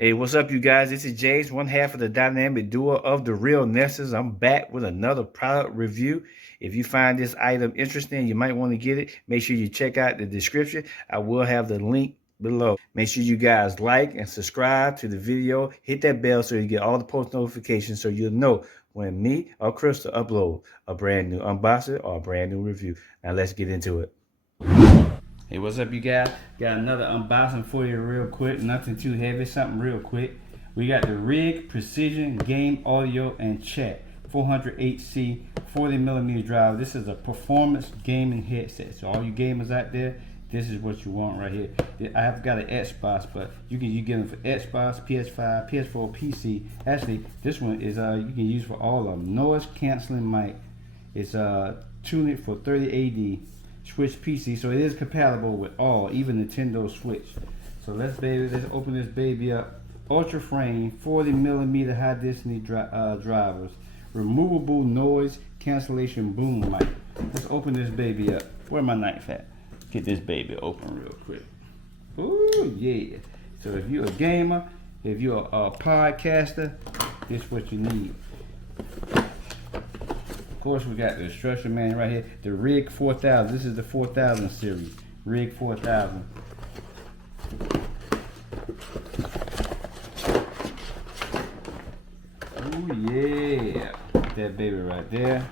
Hey, what's up, you guys? This is James, one half of the dynamic duo of the Real Nesters. I'm back with another product review. If you find this item interesting, you might want to get it. Make sure you check out the description. I will have the link below. Make sure you guys like and subscribe to the video. Hit that bell so you get all the post notifications so you'll know when me or Crystal upload a brand new unboxing or a brand new review. Now let's get into it. Hey, what's up, you guys? Got another unboxing for you real quick. Nothing too heavy, something real quick. We got the Rig Precision Game Audio and Chat 400HC 40mm drive. This is a performance gaming headset. So all you gamers out there, this is what you want right here. I have got an Xbox, but you get them for Xbox, PS5, PS4, PC. Actually, this one is you can use for all of them. Noise canceling mic. It's tuned for 30 AD. Switch PC, so it is compatible with all, even Nintendo Switch. So let's open this baby up. Ultra frame 40mm high density drivers, removable noise cancellation boom mic. Let's open this baby up. Where my knife at? Get this baby open real quick. Ooh yeah. So if you're a gamer, if you're a podcaster, this is what you need. Of course, we got the instruction manual right here. The Rig 4000. This is the 4000 series. Rig 4000. Oh yeah, that baby right there.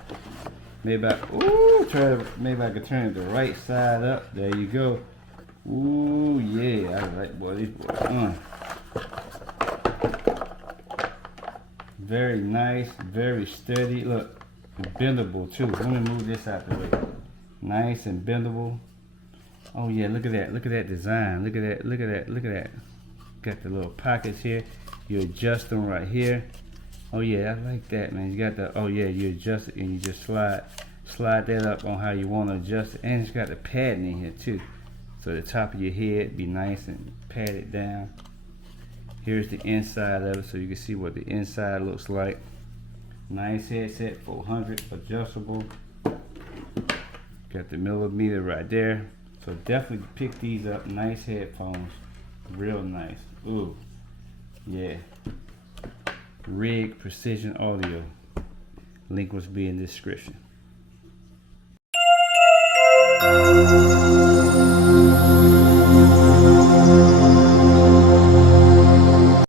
Maybe I could turn it the right side up. There you go. Ooh yeah, I like these boys. Very nice, very sturdy. Look. Bendable too. Let me move this out the way. Nice and bendable. Oh yeah, look at that. Look at that design. Look at that. Look at that. Look at that. Got the little pockets here. You adjust them right here. Oh yeah, I like that, man. You got the, oh yeah, you adjust it and you just slide that up on how you want to adjust it. And it's got the padding in here too. So the top of your head be nice and padded down. Here's the inside of it so you can see what the inside looks like. Nice headset, 400 adjustable. Got the millimeter right there. So definitely pick these up. Nice headphones, real nice. Ooh, yeah. Rig Precision Audio. Link will be in the description.